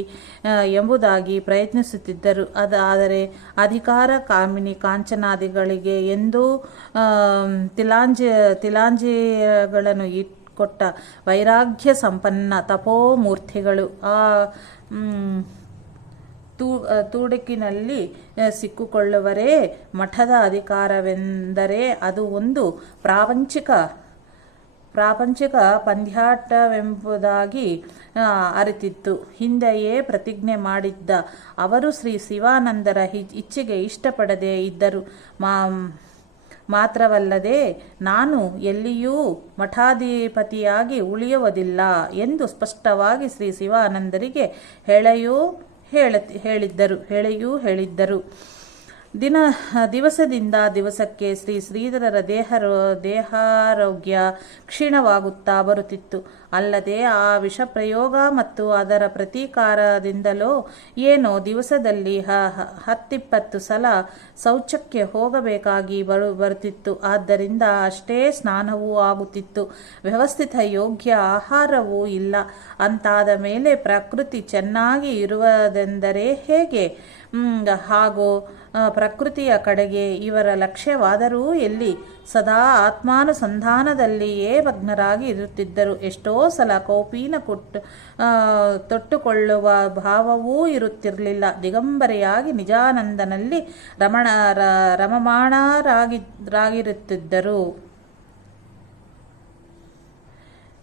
ಎಂಬುದಾಗಿ ಪ್ರಯತ್ನಿಸುತ್ತಿದ್ದರು. ಆದರೆ ಅಧಿಕಾರ ಕಾಮಿನಿ ಕಾಂಚನಾದಿಗಳಿಗೆ ಎಂದೂ ತಿಲಾಂಜಲಿಗಳನ್ನು ಕೊಟ್ಟ ವೈರಾಗ್ಯ ಸಂಪನ್ನ ತಪೋಮೂರ್ತಿಗಳು ಆ ತೂಡುಕಿನಲ್ಲಿ ಸಿಕ್ಕಿಕೊಳ್ಳುವರೇ. ಮಠದ ಅಧಿಕಾರವೆಂದರೆ ಅದು ಒಂದು ಪ್ರಾಪಂಚಿಕ ಪಂದ್ಯಾಟವೆಂಬುದಾಗಿ ಅರಿತಿತ್ತು. ಹಿಂದೆಯೇ ಪ್ರತಿಜ್ಞೆ ಮಾಡಿದ್ದ ಅವರು ಶ್ರೀ ಶಿವಾನಂದರ ಇಚ್ಛೆಗೆ ಇಷ್ಟಪಡದೇ ಇದ್ದರು. ಮಾತ್ರವಲ್ಲದೆ ನಾನು ಎಲ್ಲಿಯೂ ಮಠಾಧಿಪತಿಯಾಗಿ ಉಳಿಯುವುದಿಲ್ಲ ಎಂದು ಸ್ಪಷ್ಟವಾಗಿ ಶ್ರೀ ಶಿವಾನಂದರಿಗೆ ಹೇಳಿದ್ದರು. ದಿವಸದಿಂದ ದಿವಸಕ್ಕೆ ಶ್ರೀ ಶ್ರೀಧರರ ದೇಹಾರೋಗ್ಯ ಕ್ಷೀಣವಾಗುತ್ತಾ ಬರುತ್ತಿತ್ತು. ಅಲ್ಲದೆ ಆ ವಿಷಪ್ರಯೋಗ ಮತ್ತು ಅದರ ಪ್ರತೀಕಾರದಿಂದಲೋ ಏನೋ ದಿವಸದಲ್ಲಿ 10-20 ಸಲ ಶೌಚಕ್ಕೆ ಹೋಗಬೇಕಾಗಿ ಬರುತ್ತಿತ್ತು. ಆದ್ದರಿಂದ ಅಷ್ಟೇ ಸ್ನಾನವೂ ಆಗುತ್ತಿತ್ತು. ವ್ಯವಸ್ಥಿತ ಯೋಗ್ಯ ಆಹಾರವೂ ಇಲ್ಲ. ಅಂತಾದ ಮೇಲೆ ಪ್ರಕೃತಿ ಚೆನ್ನಾಗಿ ಇರುವುದೆಂದರೆ ಹೇಗೆ? ಹಾಗೂ ಪ್ರಕೃತಿಯ ಕಡೆಗೆ ಇವರ ಲಕ್ಷ್ಯವಾದರೂ ಎಲ್ಲಿ? ಸದಾ ಆತ್ಮಾನುಸಂಧಾನದಲ್ಲಿಯೇ ಭಗ್ನರಾಗಿ ಇರುತ್ತಿದ್ದರು. ಎಷ್ಟೋ ಸಲ ಕೌಪೀನ ತೊಟ್ಟುಕೊಳ್ಳುವ ಭಾವವೂ ಇರುತ್ತಿರಲಿಲ್ಲ. ದಿಗಂಬರೆಯಾಗಿ ನಿಜಾನಂದನಲ್ಲಿ ರಮಮಾಣರಾಗಿರುತ್ತಿದ್ದರು.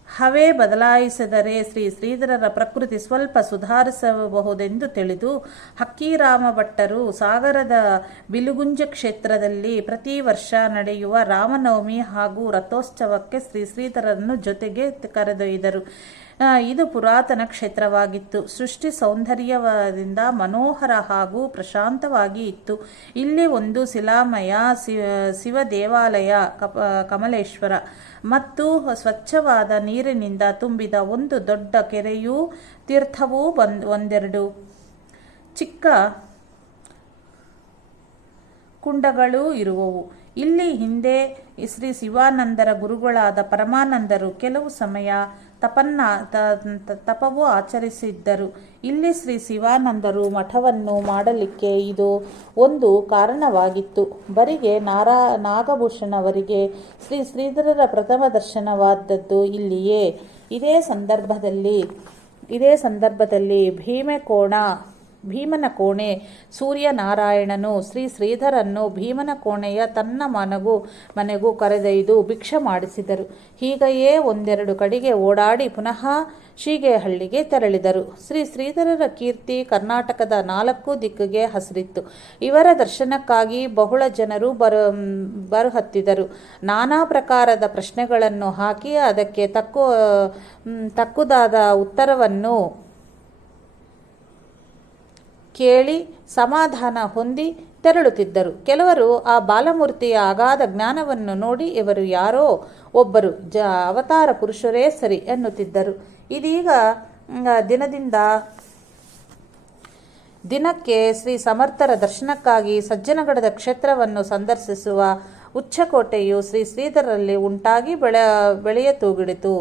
ಹವೇ ಬದಲಾಯಿಸಿದರೆ ಶ್ರೀ ಶ್ರೀಧರರ ಪ್ರಕೃತಿ ಸ್ವಲ್ಪ ಸುಧಾರಿಸಬಹುದೆಂದು ತಿಳಿದು ಹಕ್ಕೀರಾಮ ಭಟ್ಟರು ಸಾಗರದ ಬಿಲುಗುಂಜ ಕ್ಷೇತ್ರದಲ್ಲಿ ಪ್ರತಿ ವರ್ಷ ನಡೆಯುವ ರಾಮನವಮಿ ಹಾಗೂ ರಥೋತ್ಸವಕ್ಕೆ ಶ್ರೀ ಶ್ರೀಧರರನ್ನು ಜೊತೆಗೆ ಕರೆದೊಯ್ದರು. ಇದು ಪುರಾತನ ಕ್ಷೇತ್ರವಾಗಿತ್ತು. ಸೃಷ್ಟಿ ಸೌಂದರ್ಯದಿಂದ ಮನೋಹರ ಹಾಗೂ ಪ್ರಶಾಂತವಾಗಿ ಇತ್ತು. ಇಲ್ಲಿ ಒಂದು ಶಿಲಾಮಯ ಶಿವ ದೇವಾಲಯ, ಕಮಲೇಶ್ವರ ಮತ್ತು ಸ್ವಚ್ಛವಾದ ನೀರಿನಿಂದ ತುಂಬಿದ ಒಂದು ದೊಡ್ಡ ಕೆರೆಯೂ ತೀರ್ಥವೂ ಒಂದೆರಡು ಚಿಕ್ಕ ಕುಂಡಗಳೂ ಇರುವವು. ಇಲ್ಲಿ ಹಿಂದೆ ಶ್ರೀ ಶಿವಾನಂದರ ಗುರುಗಳಾದ ಪರಮಾನಂದರು ಕೆಲವು ಸಮಯ ತಪವೂ ಆಚರಿಸಿದ್ದರು. ಇಲ್ಲಿ ಶ್ರೀ ಶಿವಾನಂದರು ಮಠವನ್ನು ಮಾಡಲಿಕ್ಕೆ ಇದು ಒಂದು ಕಾರಣವಾಗಿತ್ತು. ಬರಿಗೆ ನಾಗಭೂಷಣವರಿಗೆ ಶ್ರೀ ಶ್ರೀಧರರ ಪ್ರಥಮ ದರ್ಶನವಾದದ್ದು ಇಲ್ಲಿಯೇ. ಇದೇ ಸಂದರ್ಭದಲ್ಲಿ ಭೀಮನ ಕೋಣೆ ಸೂರ್ಯನಾರಾಯಣನು ಶ್ರೀ ಶ್ರೀಧರನ್ನು ಭೀಮನ ಕೋಣೆಯ ತನ್ನ ಮನೆಗೂ ಕರೆದೊಯ್ದು ಭಿಕ್ಷೆ ಮಾಡಿಸಿದರು. ಹೀಗೆಯೇ ಒಂದೆರಡು ಕಡೆಗೆ ಓಡಾಡಿ ಪುನಃ ಶೀಗೆಹಳ್ಳಿಗೆ ತೆರಳಿದರು. ಶ್ರೀ ಶ್ರೀಧರರ ಕೀರ್ತಿ ಕರ್ನಾಟಕದ 4 ದಿಕ್ಕಿಗೆ ಹಸಿರಿತ್ತು. ಇವರ ದರ್ಶನಕ್ಕಾಗಿ ಬಹುಳ ಜನರು ಬರುಹತ್ತಿದರು. ನಾನಾ ಪ್ರಕಾರದ ಪ್ರಶ್ನೆಗಳನ್ನು ಹಾಕಿ ಅದಕ್ಕೆ ತಕ್ಕುದಾದ ಉತ್ತರವನ್ನು ಕೇಳಿ ಸಮಾಧಾನ ಹೊಂದಿ ತೆರಳುತ್ತಿದ್ದರು. ಕೆಲವರು ಆ ಬಾಲಮೂರ್ತಿಯ ಅಗಾಧ ಜ್ಞಾನವನ್ನು ನೋಡಿ ಇವರು ಯಾರೋ ಒಬ್ಬರು ಅವತಾರ ಪುರುಷರೇ ಸರಿ ಎನ್ನುತ್ತಿದ್ದರು. ಇದೀಗ ದಿನಕ್ಕೆ ಶ್ರೀ ಸಮರ್ಥರ ದರ್ಶನಕ್ಕಾಗಿ ಸಜ್ಜನಗಡದ ಕ್ಷೇತ್ರವನ್ನು ಸಂದರ್ಶಿಸುವ ಉಚ್ಚಕೋಟೆಯು ಶ್ರೀ ಶ್ರೀಧರರಲ್ಲಿ ಉಂಟಾಗಿ ಬೆಳೆಯತೊಡಗಿತು.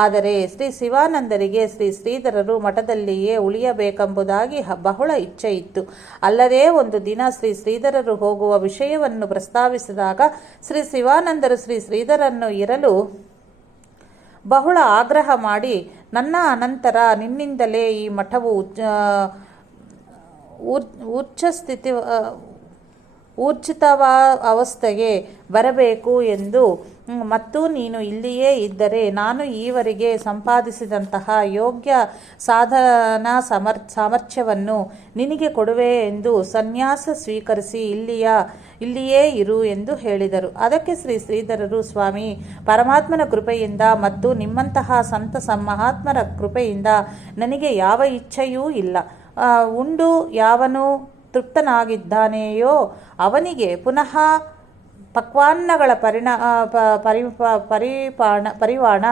ಆದರೆ ಶ್ರೀ ಶಿವಾನಂದರಿಗೆ ಶ್ರೀ ಶ್ರೀಧರರು ಮಠದಲ್ಲಿಯೇ ಉಳಿಯಬೇಕೆಂಬುದಾಗಿ ಬಹಳ ಇಚ್ಛೆ ಇತ್ತು. ಅಲ್ಲದೆ ಒಂದು ದಿನ ಶ್ರೀ ಶ್ರೀಧರರು ಹೋಗುವ ವಿಷಯವನ್ನು ಪ್ರಸ್ತಾವಿಸಿದಾಗ ಶ್ರೀ ಶಿವಾನಂದರು ಶ್ರೀ ಶ್ರೀಧರನ್ನು ಇರಲು ಬಹಳ ಆಗ್ರಹ ಮಾಡಿ, ನನ್ನ ಅನಂತರ ನಿನ್ನಿಂದಲೇ ಈ ಮಠವು ಊರ್ಜಿತವ ಅವಸ್ಥೆಗೆ ಬರಬೇಕು ಎಂದು ಮತ್ತು ನೀನು ಇಲ್ಲಿಯೇ ಇದ್ದರೆ ನಾನು ಈವರೆಗೆ ಸಂಪಾದಿಸಿದಂತಹ ಯೋಗ್ಯ ಸಾಧನಾ ಸಾಮರ್ಥ್ಯವನ್ನು ನಿನಗೆ ಕೊಡುವೆ ಎಂದು ಸನ್ಯಾಸ ಸ್ವೀಕರಿಸಿ ಇಲ್ಲಿಯೇ ಇರು ಎಂದು ಹೇಳಿದರು. ಅದಕ್ಕೆ ಶ್ರೀ ಶ್ರೀಧರರು, ಸ್ವಾಮಿ, ಪರಮಾತ್ಮನ ಕೃಪೆಯಿಂದ ಮತ್ತು ನಿಮ್ಮಂತಹ ಸಂತ ಮಹಾತ್ಮರ ಕೃಪೆಯಿಂದ ನನಗೆ ಯಾವ ಇಚ್ಛೆಯೂ ಇಲ್ಲ. ಉಂಡು ಯಾವನು ತೃಪ್ತನಾಗಿದ್ದಾನೆಯೋ ಅವನಿಗೆ ಪುನಃ ಪಕ್ವಾನ್ನಗಳ ಪರಿವಾಣ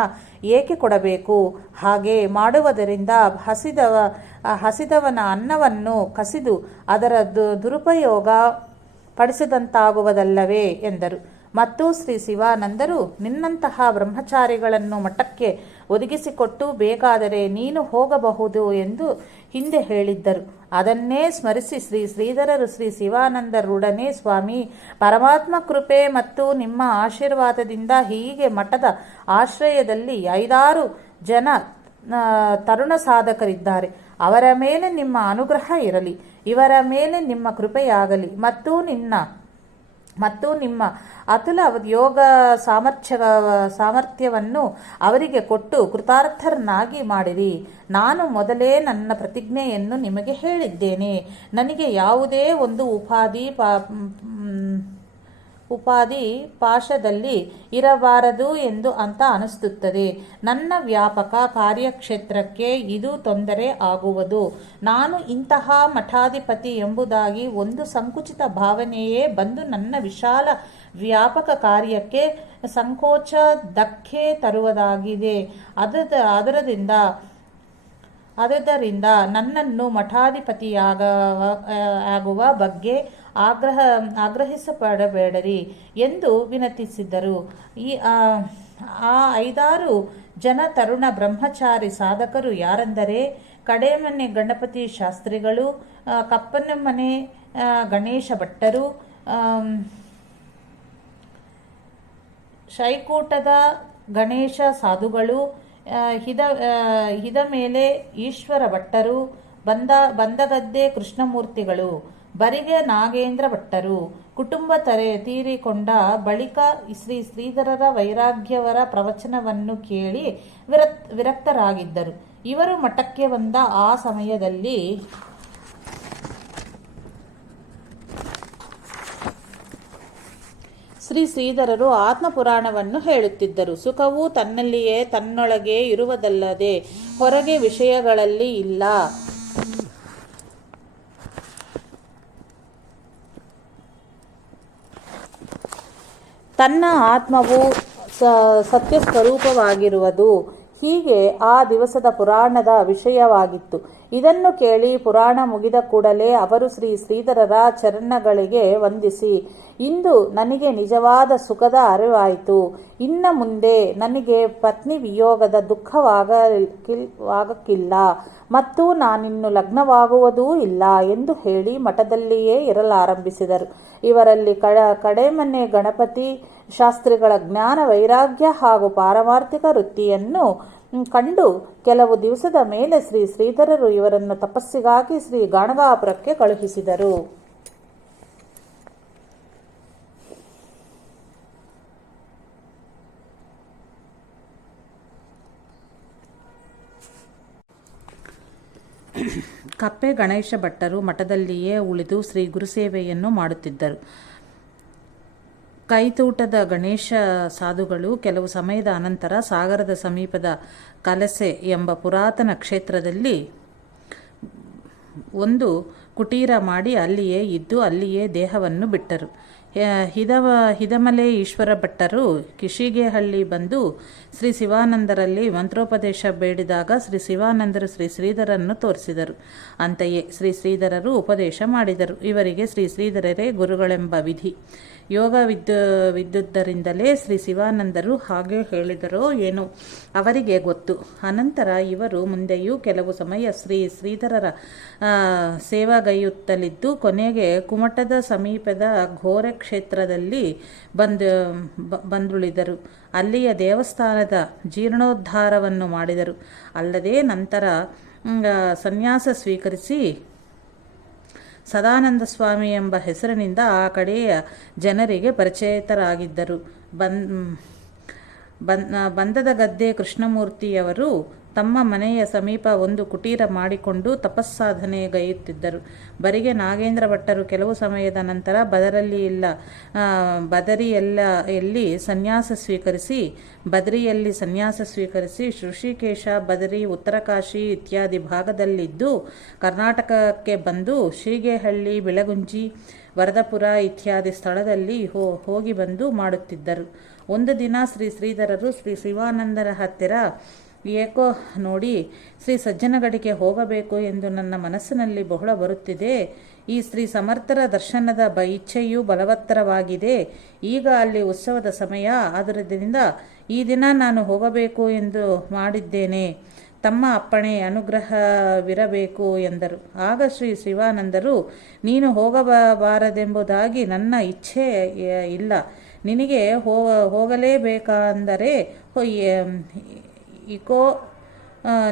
ಏಕೆ ಕೊಡಬೇಕು? ಹಾಗೆ ಮಾಡುವುದರಿಂದ ಹಸಿದವನ ಅನ್ನವನ್ನು ಕಸಿದು ಅದರ ದುರುಪಯೋಗ ಪಡಿಸಿದಂತಾಗುವುದಲ್ಲವೇ ಎಂದರು. ಮತ್ತು ಶ್ರೀ ಶಿವಾನಂದರು ನಿನ್ನಂತಹ ಬ್ರಹ್ಮಚಾರಿಗಳನ್ನು ಮಠಕ್ಕೆ ಒದಗಿಸಿಕೊಟ್ಟು ಬೇಕಾದರೆ ನೀನು ಹೋಗಬಹುದು ಎಂದು ಹಿಂದೆ ಹೇಳಿದ್ದರು. ಅದನ್ನೇ ಸ್ಮರಿಸಿ ಶ್ರೀ ಶ್ರೀಧರರು ಶ್ರೀ ಶಿವಾನಂದರೊಡನೆ, ಸ್ವಾಮಿ, ಪರಮಾತ್ಮ ಕೃಪೆ ಮತ್ತು ನಿಮ್ಮ ಆಶೀರ್ವಾದದಿಂದ ಹೀಗೆ ಮಠದ ಆಶ್ರಯದಲ್ಲಿ 5-6 ಜನ ತರುಣ ಸಾಧಕರಿದ್ದಾರೆ. ಅವರ ಮೇಲೆ ನಿಮ್ಮ ಅನುಗ್ರಹ ಇರಲಿ. ಇವರ ಮೇಲೆ ನಿಮ್ಮ ಕೃಪೆಯಾಗಲಿ ಮತ್ತು ನಿಮ್ಮ ಅತುಲ ಯೋಗ ಸಾಮರ್ಥ್ಯವನ್ನು ಅವರಿಗೆ ಕೊಟ್ಟು ಕೃತಾರ್ಥರನ್ನಾಗಿ ಮಾಡಿರಿ. ನಾನು ಮೊದಲೇ ನನ್ನ ಪ್ರತಿಜ್ಞೆಯನ್ನು ನಿಮಗೆ ಹೇಳಿದ್ದೇನೆ. ನನಗೆ ಯಾವುದೇ ಒಂದು ಉಪಾಧಿ ಉಪಾಧಿ ಪಾಶದಲ್ಲಿ ಇರಬಾರದು ಎಂದು ಅಂತ ಅನಿಸ್ತುತ್ತದೆ. ನನ್ನ ವ್ಯಾಪಕ ಕಾರ್ಯಕ್ಷೇತ್ರಕ್ಕೆ ಇದು ತೊಂದರೆ ಆಗುವುದು. ನಾನು ಇಂತಹ ಮಠಾಧಿಪತಿ ಎಂಬುದಾಗಿ ಒಂದು ಸಂಕುಚಿತ ಭಾವನೆಯೇ ಬಂದು ನನ್ನ ವಿಶಾಲ ವ್ಯಾಪಕ ಕಾರ್ಯಕ್ಕೆ ಸಂಕೋಚ ಧಕ್ಕೆ ತರುವುದಾಗಿದೆ. ಆದ್ದರಿಂದ ನನ್ನನ್ನು ಮಠಾಧಿಪತಿಯಾಗುವ ಬಗ್ಗೆ ಆಗ್ರಹಿಸಪಡಬೇಡರಿ ಎಂದು ವಿನಂತಿಸಿದರು. ಆ 5-6 ಜನ ತರುಣ ಬ್ರಹ್ಮಚಾರಿ ಸಾಧಕರು ಯಾರೆಂದರೆ ಕಡೇಮನೆ ಗಣಪತಿ ಶಾಸ್ತ್ರಿಗಳು, ಕಪ್ಪನಮನೆ ಗಣೇಶ ಭಟ್ಟರು, ಶೈಕೂಟದ ಗಣೇಶ ಸಾಧುಗಳು, ಹಿದಮೇಲೆ ಈಶ್ವರ ಭಟ್ಟರು, ಬಂದಗದ್ದೆ ಕೃಷ್ಣಮೂರ್ತಿಗಳು, ಬರಿಗೆ ನಾಗೇಂದ್ರ ಭಟ್ಟರು. ಕುಟುಂಬ ತೀರಿಕೊಂಡ ಬಳಿಕ ಶ್ರೀ ಶ್ರೀಧರರ ವೈರಾಗ್ಯವರ ಪ್ರವಚನವನ್ನು ಕೇಳಿ ವಿರಕ್ತರಾಗಿದ್ದರು. ಇವರು ಮಠಕ್ಕೆ ಬಂದ ಆ ಸಮಯದಲ್ಲಿ ಶ್ರೀ ಶ್ರೀಧರರು ಆತ್ಮಪುರಾಣವನ್ನು ಹೇಳುತ್ತಿದ್ದರು. ಸುಖವು ತನ್ನಲ್ಲಿಯೇ ತನ್ನೊಳಗೆ ಇರುವುದಲ್ಲದೆ ಹೊರಗೆ ವಿಷಯಗಳಲ್ಲಿ ಇಲ್ಲ. ತನ್ನ ಆತ್ಮವು ಸತ್ಯಸ್ವರೂಪವಾಗಿರುವುದು. ಹೀಗೆ ಆ ದಿವಸದ ಪುರಾಣದ ವಿಷಯವಾಗಿತ್ತು. ಇದನ್ನು ಕೇಳಿ ಪುರಾಣ ಮುಗಿದ ಕೂಡಲೇ ಅವರು ಶ್ರೀ ಶ್ರೀಧರರ ಚರಣಗಳಿಗೆ ವಂದಿಸಿ, ಇಂದು ನನಗೆ ನಿಜವಾದ ಸುಖದ ಅರಿವಾಯಿತು. ಇನ್ನ ಮುಂದೆ ನನಗೆ ಪತ್ನಿ ವಿಯೋಗದ ದುಃಖವಾಗಕ್ಕಿಲ್ಲ ಮತ್ತು ನಾನಿನ್ನು ಲಗ್ನವಾಗುವುದೂ ಇಲ್ಲ ಎಂದು ಹೇಳಿ ಮಠದಲ್ಲಿಯೇ ಇರಲಾರಂಭಿಸಿದರು. ಇವರಲ್ಲಿ ಕಡೇಮನೆ ಗಣಪತಿ ಶಾಸ್ತ್ರಿಗಳ ಜ್ಞಾನ ವೈರಾಗ್ಯ ಹಾಗೂ ಪಾರಮಾರ್ಥಿಕ ವೃತ್ತಿಯನ್ನು ಕಂಡು ಕೆಲವು ದಿವಸದ ಮೇಲೆ ಶ್ರೀ ಶ್ರೀಧರರು ಇವರನ್ನು ತಪಸ್ಸಿಗಾಗಿ ಶ್ರೀ ಗಾಣಗಾಪುರಕ್ಕೆ ಕಳುಹಿಸಿದರು. ಕಪ್ಪೆ ಗಣೇಶ ಭಟ್ಟರು ಮಠದಲ್ಲಿಯೇ ಉಳಿದು ಶ್ರೀ ಗುರುಸೇವೆಯನ್ನು ಮಾಡುತ್ತಿದ್ದರು. ಕೈತೂಟದ ಗಣೇಶ ಸಾಧುಗಳು ಕೆಲವು ಸಮಯದ ಅನಂತರ ಸಾಗರದ ಸಮೀಪದ ಕಲಸೆ ಎಂಬ ಪುರಾತನ ಕ್ಷೇತ್ರದಲ್ಲಿ ಒಂದು ಕುಟೀರ ಮಾಡಿ ಅಲ್ಲಿಯೇ ಇದ್ದು ಅಲ್ಲಿಯೇ ದೇಹವನ್ನು ಬಿಟ್ಟರು. ಹಿದಮಲೆ ಈಶ್ವರ ಭಟ್ಟರು ಕಿಶಿಗೆಹಳ್ಳಿ ಬಂದು ಶ್ರೀ ಶಿವಾನಂದರಲ್ಲಿ ಮಂತ್ರೋಪದೇಶ ಬೇಡಿದಾಗ ಶ್ರೀ ಶಿವಾನಂದರು ಶ್ರೀ ಶ್ರೀಧರನ್ನು ತೋರಿಸಿದರು. ಅಂತೆಯೇ ಶ್ರೀ ಶ್ರೀಧರರು ಉಪದೇಶ ಮಾಡಿದರು. ಇವರಿಗೆ ಶ್ರೀ ಶ್ರೀಧರರೇ ಗುರುಗಳೆಂಬ ವಿಧಿ ಯೋಗವಿದ್ದುದರಿಂದಲೇ ಶ್ರೀ ಶಿವಾನಂದರು ಹಾಗೆ ಹೇಳಿದರೋ ಏನೋ ಅವರಿಗೆ ಗೊತ್ತು. ಅನಂತರ ಇವರು ಮುಂದೆಯೂ ಕೆಲವು ಸಮಯ ಶ್ರೀ ಶ್ರೀಧರರ ಸೇವಾಗೈಯುತ್ತಲಿದ್ದು ಕೊನೆಗೆ ಕುಮಟದ ಸಮೀಪದ ಘೋರೆ ಕ್ಷೇತ್ರದಲ್ಲಿ ಬಂದುಳಿದರು. ಅಲ್ಲಿಯ ದೇವಸ್ಥಾನದ ಜೀರ್ಣೋದ್ಧಾರವನ್ನು ಮಾಡಿದರು. ಅಲ್ಲದೆ ನಂತರ ಸನ್ಯಾಸ ಸ್ವೀಕರಿಸಿ ಸದಾನಂದ ಸ್ವಾಮಿ ಎಂಬ ಹೆಸರಿನಿಂದ ಆ ಕಡೆಯ ಜನರಿಗೆ ಪರಿಚಿತರಾಗಿದ್ದರು. ಬಂದದ ಗದ್ದೆ ಕೃಷ್ಣಮೂರ್ತಿಯವರು ತಮ್ಮ ಮನೆಯ ಸಮೀಪ ಒಂದು ಕುಟೀರ ಮಾಡಿಕೊಂಡು ತಪಸ್ಸಾಧನೆಗೈಯುತ್ತಿದ್ದರು. ಬರಿಗೆ ನಾಗೇಂದ್ರ ಭಟ್ಟರು ಕೆಲವು ಸಮಯದ ನಂತರ ಬದರಿಯಲ್ಲಿ ಸನ್ಯಾಸ ಸ್ವೀಕರಿಸಿ ಋಷಿಕೇಶ, ಬದರಿ, ಉತ್ತರಕಾಶಿ ಇತ್ಯಾದಿ ಭಾಗದಲ್ಲಿದ್ದು ಕರ್ನಾಟಕಕ್ಕೆ ಬಂದು ಶೀಗೆಹಳ್ಳಿ, ಬೆಳಗುಂಜಿ, ವರದಪುರ ಇತ್ಯಾದಿ ಸ್ಥಳದಲ್ಲಿ ಹೋಗಿ ಬಂದು ಮಾಡುತ್ತಿದ್ದರು. ಒಂದು ದಿನ ಶ್ರೀ ಶ್ರೀಧರರು ಶ್ರೀ ಶಿವಾನಂದರ ಹತ್ತಿರ ಏಕೋ ನೋಡಿ, ಶ್ರೀ ಸಜ್ಜನಗಡಿಗೆ ಹೋಗಬೇಕು ಎಂದು ನನ್ನ ಮನಸ್ಸಿನಲ್ಲಿ ಬಹಳ ಬರುತ್ತಿದೆ. ಈ ಶ್ರೀ ಸಮರ್ಥರ ದರ್ಶನದ ಇಚ್ಛೆಯೂ ಬಲವತ್ತರವಾಗಿದೆ. ಈಗ ಅಲ್ಲಿ ಉತ್ಸವದ ಸಮಯ, ಆದ್ದರಿಂದ ಈ ದಿನ ನಾನು ಹೋಗಬೇಕು ಎಂದು ಮಾಡಿದ್ದೇನೆ. ತಮ್ಮ ಅಪ್ಪಣೆ ಅನುಗ್ರಹವಿರಬೇಕು ಎಂದರು. ಆಗ ಶ್ರೀ ಶಿವಾನಂದರು, ನೀನು ಹೋಗಬಾರದೆಂಬುದಾಗಿ ನನ್ನ ಇಚ್ಛೆ ಇಲ್ಲ. ನಿನಗೆ ಹೋಗಲೇಬೇಕೆಂದರೆ ಇಕೋ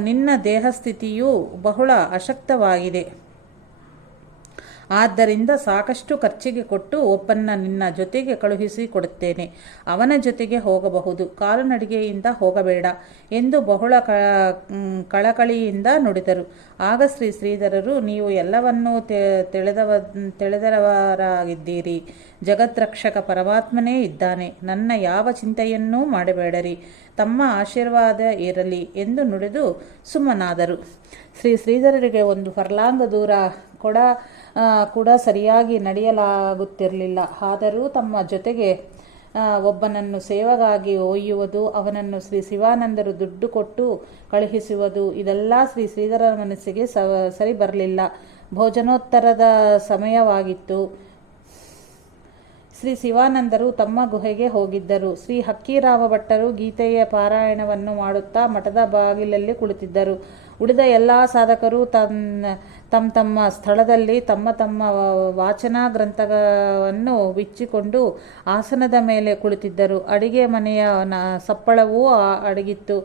ನಿನ್ನ ದೇಹಸ್ಥಿತಿಯು ಬಹಳ ಅಶಕ್ತವಾಗಿದೆ. ಆದ್ದರಿಂದ ಸಾಕಷ್ಟು ಖರ್ಚಿಗೆ ಕೊಟ್ಟು ಒಬ್ಬನ್ನ ನಿನ್ನ ಜೊತೆಗೆ ಕಳುಹಿಸಿ ಕೊಡುತ್ತೇನೆ. ಅವನ ಜೊತೆಗೆ ಹೋಗಬಹುದು, ಕಾಲುನಡಿಗೆಯಿಂದ ಹೋಗಬೇಡ ಎಂದು ಬಹಳ ಕಳಕಳಿಯಿಂದ ನುಡಿದರು. ಆಗ ಶ್ರೀ ಶ್ರೀಧರರು, ನೀವು ಎಲ್ಲವನ್ನೂ ತಿಳಿದವರಾಗಿದ್ದೀರಿ. ಜಗದ್ರಕ್ಷಕ ಪರಮಾತ್ಮನೇ ಇದ್ದಾನೆ. ನನ್ನ ಯಾವ ಚಿಂತೆಯನ್ನೂ ಮಾಡಬೇಡರಿ. ತಮ್ಮ ಆಶೀರ್ವಾದ ಇರಲಿ ಎಂದು ನುಡಿದು ಸುಮ್ಮನಾದರು. ಶ್ರೀ ಶ್ರೀಧರರಿಗೆ ಒಂದು ಫರ್ಲಾಂಗ್ ದೂರ ಕೂಡ ಸರಿಯಾಗಿ ನಡೆಯಲಾಗುತ್ತಿರಲಿಲ್ಲ. ಆದರೂ ತಮ್ಮ ಜೊತೆಗೆ ಒಬ್ಬನನ್ನು ಸೇವೆಗಾಗಿ ಒಯ್ಯುವುದು, ಅವನನ್ನು ಶ್ರೀ ಶಿವಾನಂದರು ದುಡ್ಡು ಕೊಟ್ಟು ಕಳುಹಿಸುವುದು, ಇದೆಲ್ಲ ಶ್ರೀ ಶ್ರೀಧರರ ಮನಸ್ಸಿಗೆ ಸರಿ ಬರಲಿಲ್ಲ. ಭೋಜನೋತ್ತರದ ಸಮಯವಾಗಿತ್ತು. ಶ್ರೀ ಶಿವಾನಂದರು ತಮ್ಮ ಗುಹೆಗೆ ಹೋಗಿದ್ದರು. ಶ್ರೀ ಹಕ್ಕೀರಾಮ ಭಟ್ಟರು ಗೀತೆಯ ಪಾರಾಯಣವನ್ನು ಮಾಡುತ್ತಾ ಮಠದ ಬಾಗಿಲಲ್ಲಿ ಕುಳಿತಿದ್ದರು. ಉಳಿದ ಎಲ್ಲ ಸಾಧಕರು ತಮ್ಮ ಸ್ಥಳದಲ್ಲಿ ತಮ್ಮ ವಾಚನ ಗ್ರಂಥವನ್ನು ಬಿಚ್ಚಿಕೊಂಡು ಆಸನದ ಮೇಲೆ ಕುಳಿತಿದ್ದರು. ಅಡಿಗೆ ಮನೆಯ ಸಪ್ಪಳವೂ ಅಡಗಿತ್ತು.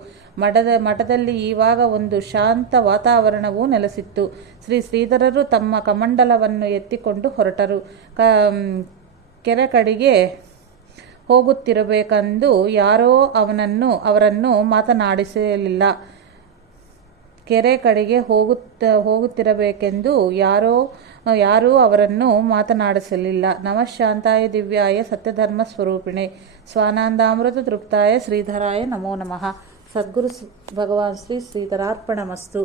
ಮಠದಲ್ಲಿ ಈವಾಗ ಒಂದು ಶಾಂತ ವಾತಾವರಣವೂ ನೆಲೆಸಿತ್ತು. ಶ್ರೀ ಶ್ರೀಧರರು ತಮ್ಮ ಕಮಂಡಲವನ್ನು ಎತ್ತಿಕೊಂಡು ಹೊರಟರು. ಕೆರೆ ಕಡೆಗೆ ಹೋಗುತ್ತಿರಬೇಕೆಂದು ಯಾರೋ ಅವರನ್ನು ಮಾತನಾಡಿಸಲಿಲ್ಲ. ಕೆರೆ ಕಡೆಗೆ ಹೋಗುತ್ತಿರಬೇಕೆಂದು ಯಾರೂ ಅವರನ್ನು ಮಾತನಾಡಿಸಲಿಲ್ಲ. ನಮಃ ಶಾಂತಾಯ ದಿವ್ಯಾಯ ಸತ್ಯಧರ್ಮ ಸ್ವರೂಪಿಣೆ ಸ್ವಾನಂದಾಮೃತ ತೃಪ್ತಾಯ ಶ್ರೀಧರಾಯ ನಮೋ ನಮಃ. ಸದ್ಗುರು ಭಗವಾನ್ ಶ್ರೀ ಶ್ರೀಧರಾರ್ಪಣಮಸ್ತು.